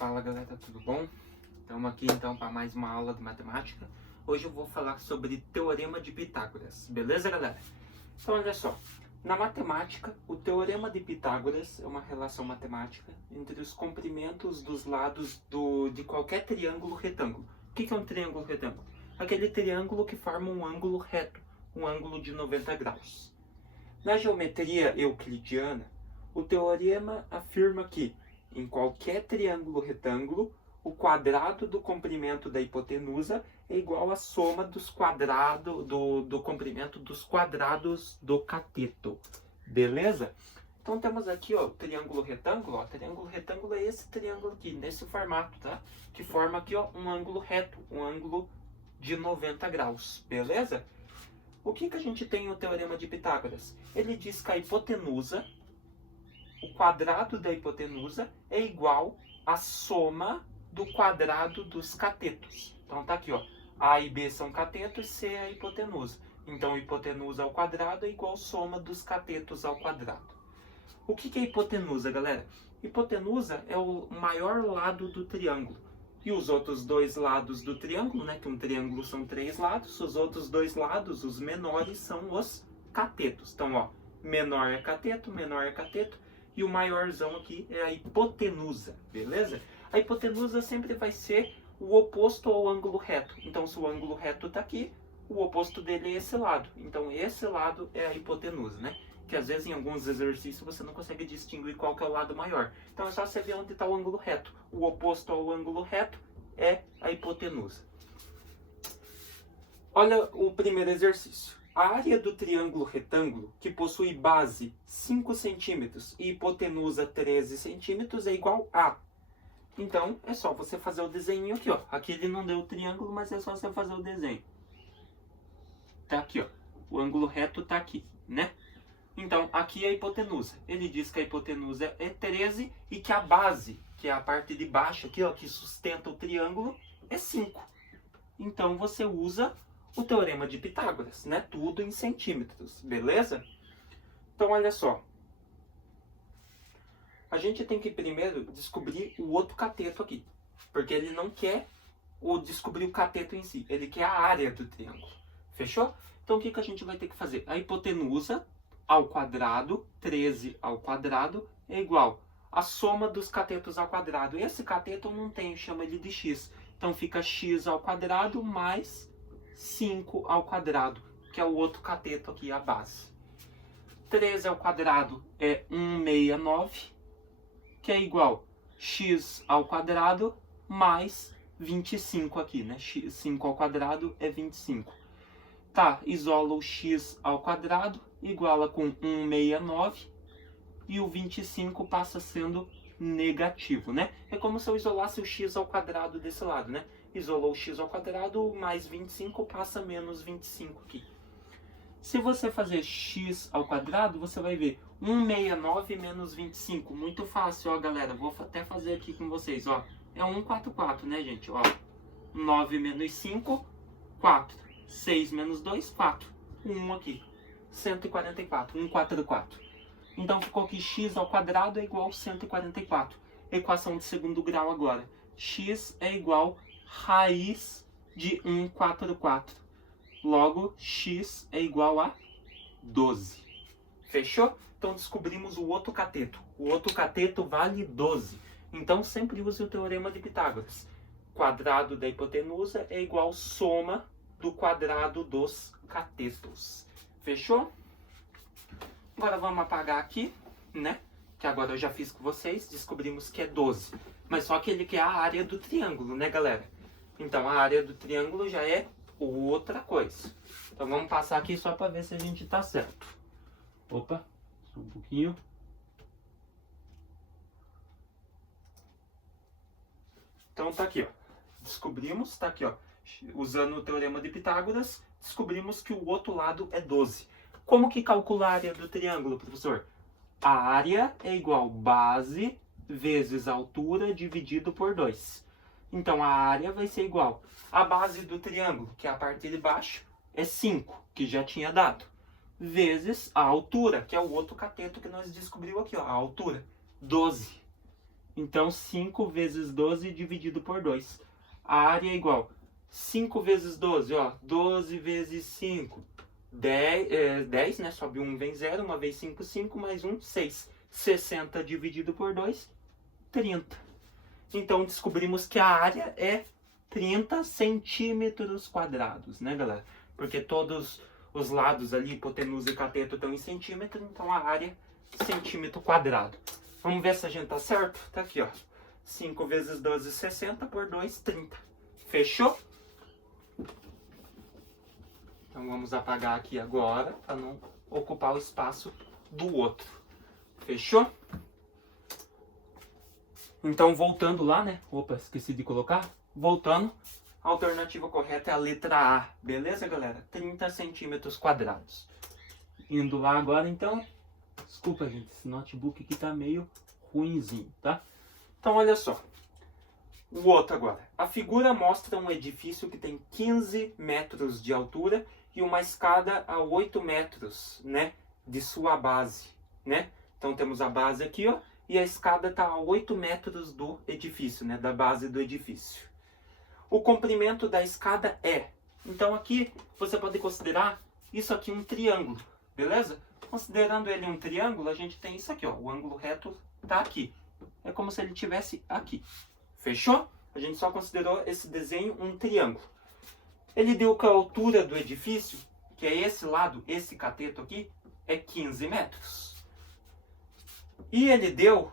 Fala galera, tudo bom? Estamos aqui então para mais uma aula de matemática. Hoje eu vou falar sobre Teorema de Pitágoras, beleza galera? Então olha só, na matemática, o Teorema de Pitágoras é uma relação matemática entre os comprimentos dos lados de qualquer triângulo retângulo. O que é um triângulo retângulo? Aquele triângulo que forma um ângulo reto, um ângulo de 90 graus. Na geometria euclidiana, o teorema afirma que em qualquer triângulo retângulo, o quadrado do comprimento da hipotenusa é igual à soma dos quadrados do comprimento dos quadrados do cateto. Beleza? Então temos aqui ó, o triângulo retângulo. Ó, triângulo retângulo é esse triângulo aqui, nesse formato, tá? Que forma aqui ó, um ângulo reto, um ângulo de 90 graus. Beleza? O que a gente tem no Teorema de Pitágoras? Ele diz que a hipotenusa, o quadrado da hipotenusa é igual à soma do quadrado dos catetos. Então tá aqui, ó. A e B são catetos, C é a hipotenusa. Então hipotenusa ao quadrado é igual à soma dos catetos ao quadrado. O que é hipotenusa, galera? Hipotenusa é o maior lado do triângulo. E os outros dois lados do triângulo, né? Que um triângulo são 3 lados. Os outros dois lados, os menores, são os catetos. Então, ó, menor é cateto, menor é cateto. E o maiorzão aqui é a hipotenusa, beleza? A hipotenusa sempre vai ser o oposto ao ângulo reto. Então, se o ângulo reto está aqui, o oposto dele é esse lado. Então, esse lado é a hipotenusa, né? Que às vezes em alguns exercícios você não consegue distinguir qual que é o lado maior. Então, é só você ver onde está o ângulo reto. O oposto ao ângulo reto é a hipotenusa. Olha o primeiro exercício. A área do triângulo retângulo, que possui base 5 centímetros e hipotenusa 13 centímetros, é igual a... Então, é só você fazer o desenho aqui, ó. Aqui ele não deu o triângulo, mas é só você fazer o desenho. Tá aqui, ó. O ângulo reto tá aqui, né? Então, aqui é a hipotenusa. Ele diz que a hipotenusa é 13 e que a base, que é a parte de baixo aqui, ó, que sustenta o triângulo, é 5. Então, você usa o Teorema de Pitágoras, né? Tudo em centímetros, beleza? Então, olha só. A gente tem que primeiro descobrir o outro cateto aqui. Porque ele não quer descobrir o cateto em si. Ele quer a área do triângulo. Fechou? Então, o que a gente vai ter que fazer? A hipotenusa ao quadrado, 13 ao quadrado, é igual à soma dos catetos ao quadrado. Esse cateto eu não tenho, chama ele de x. Então, fica x ao quadrado mais 5 ao quadrado, que é o outro cateto aqui, a base. 13 ao quadrado é 169, que é igual a x ao quadrado mais 25 aqui, né? 5 ao quadrado é 25. Tá, isola o x ao quadrado, iguala com 169, e o 25 passa sendo negativo, né? É como se eu isolasse o x ao quadrado desse lado, né? Isolou o x ao quadrado, mais 25 passa menos 25 aqui. Se você fazer x ao quadrado, você vai ver 169 menos 25. Muito fácil, ó, galera. Vou até fazer aqui com vocês, ó. É 144, né, gente? Ó, 9 menos 5, 4. 6 menos 2, 4. 1 aqui. 144, 144. Então ficou aqui x ao quadrado é igual a 144. Equação de segundo grau agora. X é igual a raiz de 144. Logo, x é igual a 12. Fechou? Então descobrimos o outro cateto. O outro cateto vale 12. Então sempre use o Teorema de Pitágoras. Quadrado da hipotenusa é igual a soma do quadrado dos catetos. Fechou? Agora vamos apagar aqui, né? Que agora eu já fiz com vocês. Descobrimos que é 12. Mas só que ele quer a área do triângulo, né, galera? Então a área do triângulo já é outra coisa. Então vamos passar aqui só para ver se a gente tá certo. Opa, só um pouquinho. Então tá aqui, ó. Descobrimos, tá aqui, ó. Usando o Teorema de Pitágoras, descobrimos que o outro lado é 12. Como que calcula a área do triângulo, professor? A área é igual base vezes altura dividido por 2. Então a área vai ser igual a base do triângulo, que é a parte de baixo, é 5, que já tinha dado, vezes a altura, que é o outro cateto que nós descobrimos aqui, ó, a altura, 12. Então, 5 vezes 12 dividido por 2. A área é igual 5 vezes 12, ó. 12 vezes 5. 10, né? Sobe 1, vem 0. 1 vez 5, 5. Mais 1, 6. 60 dividido por 2, 30. Então, descobrimos que a área é 30 centímetros quadrados, né, galera? Porque todos os lados ali, hipotenusa e cateto, estão em centímetro. Então, a área é centímetro quadrado. Vamos ver se a gente tá certo? Tá aqui, ó. 5 vezes 12, 60 por 2, 30. Fechou? Então vamos apagar aqui agora, para não ocupar o espaço do outro. Fechou? Então voltando lá, né? Opa, esqueci de colocar. Voltando, a alternativa correta é a letra A. Beleza, galera? 30 centímetros quadrados. Indo lá agora, então. Desculpa, gente, esse notebook aqui tá meio ruinzinho, tá? Então, olha só. O outro agora. A figura mostra um edifício que tem 15 metros de altura e uma escada a 8 metros, né? De sua base, né? Então, temos a base aqui, ó. E a escada está a 8 metros do edifício, né? Da base do edifício. O comprimento da escada é. Então, aqui você pode considerar isso aqui um triângulo, beleza? Considerando ele um triângulo, a gente tem isso aqui, ó. O ângulo reto está aqui. É como se ele estivesse aqui. Fechou? A gente só considerou esse desenho um triângulo. Ele deu que a altura do edifício, que é esse lado, esse cateto aqui, é 15 metros. E ele deu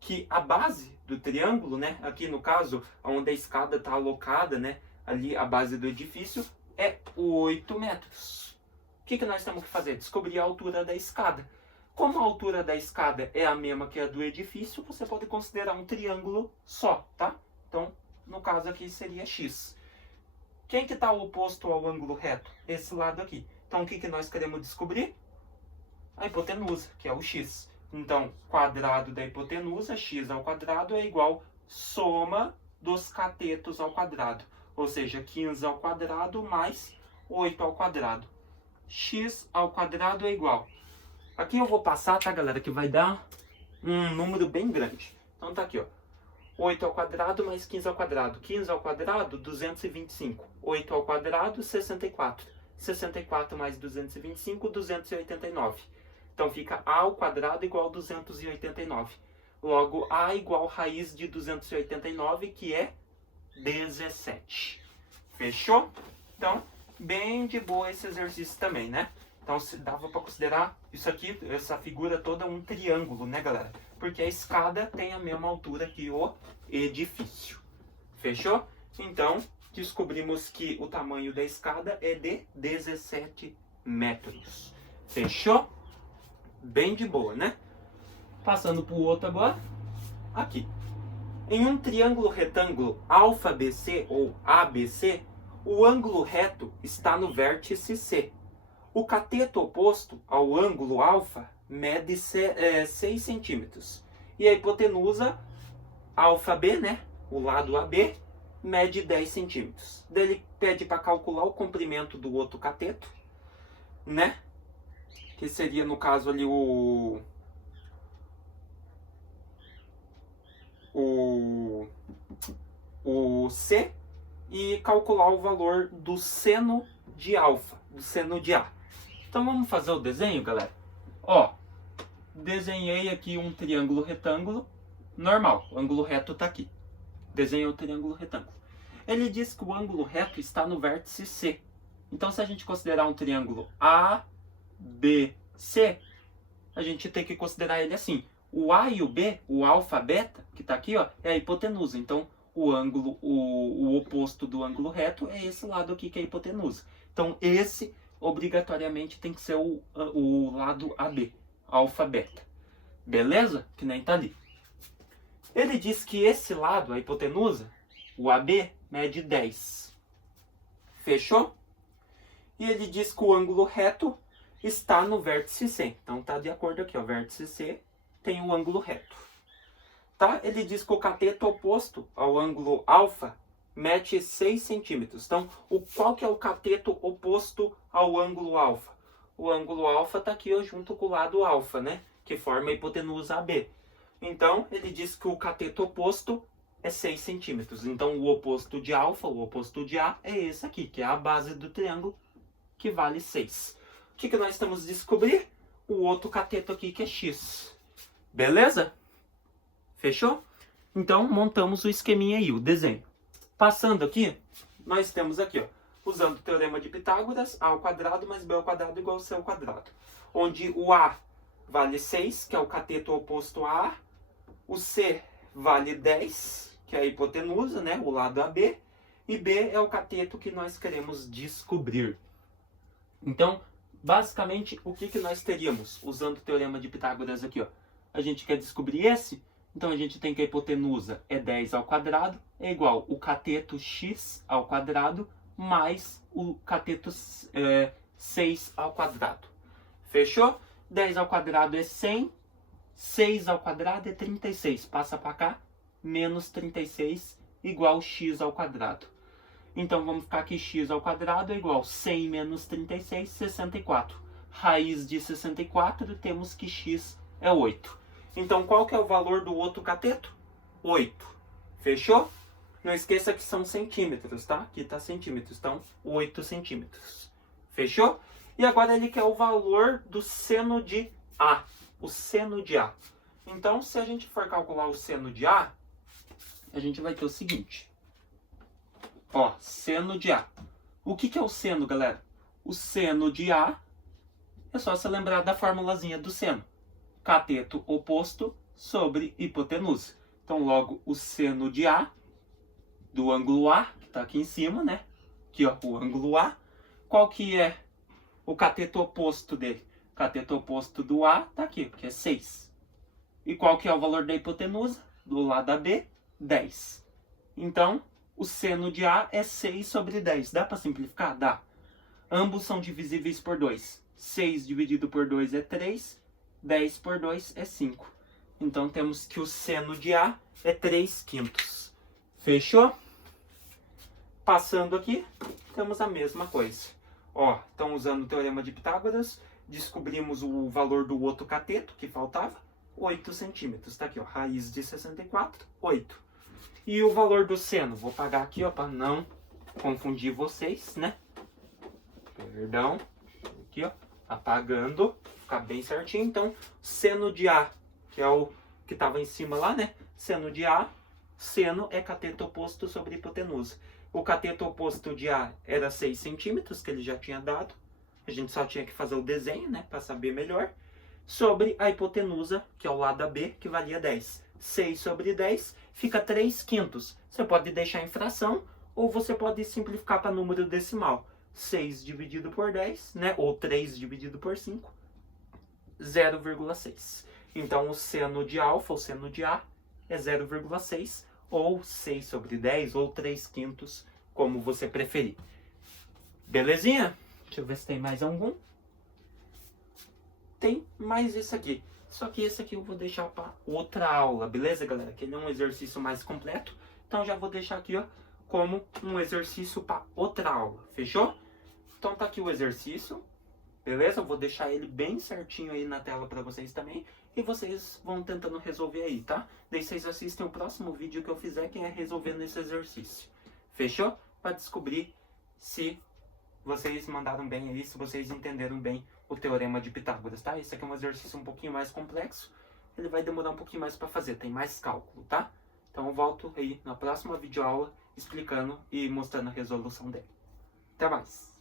que a base do triângulo, né, aqui no caso, onde a escada está alocada, né, ali a base do edifício, é 8 metros. O que nós temos que fazer? Descobrir a altura da escada. Como a altura da escada é a mesma que a do edifício, você pode considerar um triângulo só, tá? Então, no caso aqui seria x. Quem que está oposto ao ângulo reto? Esse lado aqui. Então, o que nós queremos descobrir? A hipotenusa, que é o x. Então, quadrado da hipotenusa, x ao quadrado, é igual soma dos catetos ao quadrado. Ou seja, 15 ao quadrado mais 8 ao quadrado. X ao quadrado é igual. Aqui eu vou passar, tá, galera, que vai dar um número bem grande. Então tá aqui, ó. 8 ao quadrado mais 15 ao quadrado. 15 ao quadrado, 225. 8 ao quadrado, 64. 64 mais 225, 289. Então fica A ao quadrado igual a 289. Logo, A igual raiz de 289, que é 17. Fechou? Então, bem de boa esse exercício também, né? Então, dava para considerar isso aqui, essa figura toda, um triângulo, né, galera? Porque a escada tem a mesma altura que o edifício. Fechou? Então, descobrimos que o tamanho da escada é de 17 metros. Fechou? Bem de boa, né? Passando para o outro agora. Aqui. Em um triângulo retângulo alfa BC ou ABC, o ângulo reto está no vértice C. O cateto oposto ao ângulo alfa mede 6 centímetros. E a hipotenusa alfa B, né? O lado AB, mede 10 centímetros. Daí ele pede para calcular o comprimento do outro cateto, né? Que seria, no caso, ali o C, e calcular o valor do seno de alfa, do seno de A. Então vamos fazer o desenho, galera? Ó, desenhei aqui um triângulo retângulo normal, o ângulo reto está aqui. Desenhei o triângulo retângulo. Ele diz que o ângulo reto está no vértice C. Então, se a gente considerar um triângulo ABC, a gente tem que considerar ele assim. O A e o B, o alfa, beta, que está aqui, ó, é a hipotenusa. Então, o ângulo, o oposto do ângulo reto é esse lado aqui, que é a hipotenusa. Então, esse obrigatoriamente tem que ser o lado AB, alfa, beta. Beleza? Que nem tá ali. Ele diz que esse lado, a hipotenusa, o AB, mede 10. Fechou? E ele diz que o ângulo reto está no vértice C. Então tá de acordo aqui, ó. Vértice C tem o ângulo reto. Tá? Ele diz que o cateto oposto ao ângulo alfa mede 6 centímetros. Então, qual que é o cateto oposto ao ângulo alfa? O ângulo alfa está aqui, ó, junto com o lado alfa, né? Que forma a hipotenusa AB. Então, ele diz que o cateto oposto é 6 centímetros. Então, o oposto de alfa, o oposto de A, é esse aqui, que é a base do triângulo, que vale 6. O que nós estamos a descobrir? O outro cateto aqui, que é x. Beleza? Fechou? Então, montamos o esqueminha aí, o desenho. Passando aqui, nós temos aqui, ó, usando o teorema de Pitágoras, a ao quadrado mais b ao quadrado igual a c ao quadrado. Onde o A vale 6, que é o cateto oposto a A. O C vale 10, que é a hipotenusa, né, o lado AB. E B é o cateto que nós queremos descobrir. Então, basicamente, o que nós teríamos usando o teorema de Pitágoras aqui, ó? A gente quer descobrir esse, então a gente tem que a hipotenusa é 10 ao quadrado, é igual o cateto x ao quadrado mais o cateto 6 ao quadrado. Fechou? 10 ao quadrado é 100, 6 ao quadrado é 36. Passa para cá, menos 36 igual x ao quadrado. Então, vamos ficar aqui x ao quadrado é igual 100 menos 36, 64. Raiz de 64, temos que x é 8. Então, qual que é o valor do outro cateto? 8. Fechou? Não esqueça que são centímetros, tá? Aqui está centímetros, então 8 centímetros. Fechou? E agora ele quer o valor do seno de A. O seno de A. Então, se a gente for calcular o seno de A, a gente vai ter o seguinte. Ó, seno de A. O que é o seno, galera? O seno de A é só se lembrar da formulazinha do seno. Cateto oposto sobre hipotenusa. Então, logo, o seno de A, do ângulo A, que está aqui em cima, né? Aqui, ó, o ângulo A. Qual que é o cateto oposto dele? O cateto oposto do A está aqui, que é 6. E qual que é o valor da hipotenusa? Do lado AB, 10. Então, o seno de A é 6 sobre 10. Dá para simplificar? Dá. Ambos são divisíveis por 2. 6 dividido por 2 é 3. 10 por 2 é 5. Então, temos que o seno de A é 3/5. Fechou? Passando aqui, temos a mesma coisa. Ó, então, usando o teorema de Pitágoras, descobrimos o valor do outro cateto que faltava. 8 centímetros. Tá aqui, ó. Raiz de 64, 8. E o valor do seno? Vou apagar aqui, ó, para não confundir vocês, né? Perdão. Aqui, ó. Apagando. Ficar bem certinho. Então, seno de A, que é o que estava em cima lá, né? Seno de A. Seno é cateto oposto sobre hipotenusa. O cateto oposto de A era 6 centímetros, que ele já tinha dado. A gente só tinha que fazer o desenho, né? Para saber melhor. Sobre a hipotenusa, que é o lado AB, que valia 10. 6 sobre 10 fica 3/5. Você pode deixar em fração ou você pode simplificar para número decimal. 6 dividido por 10, né? Ou 3 dividido por 5, 0,6. Então, o seno de alfa, o seno de A, é 0,6 ou 6 sobre 10 ou 3/5, como você preferir. Belezinha? Deixa eu ver se tem mais algum. Tem mais esse aqui. Só que esse aqui eu vou deixar para outra aula, beleza, galera? Que ele é um exercício mais completo. Então já vou deixar aqui, ó, como um exercício para outra aula. Fechou? Então tá aqui o exercício. Beleza? Eu vou deixar ele bem certinho aí na tela para vocês também. E vocês vão tentando resolver aí, tá? Daí vocês assistem o próximo vídeo que eu fizer, que é resolvendo esse exercício. Fechou? Para descobrir se vocês mandaram bem aí, se vocês entenderam bem o teorema de Pitágoras, tá? Esse aqui é um exercício um pouquinho mais complexo. Ele vai demorar um pouquinho mais para fazer, tem mais cálculo, tá? Então eu volto aí na próxima videoaula explicando e mostrando a resolução dele. Até mais!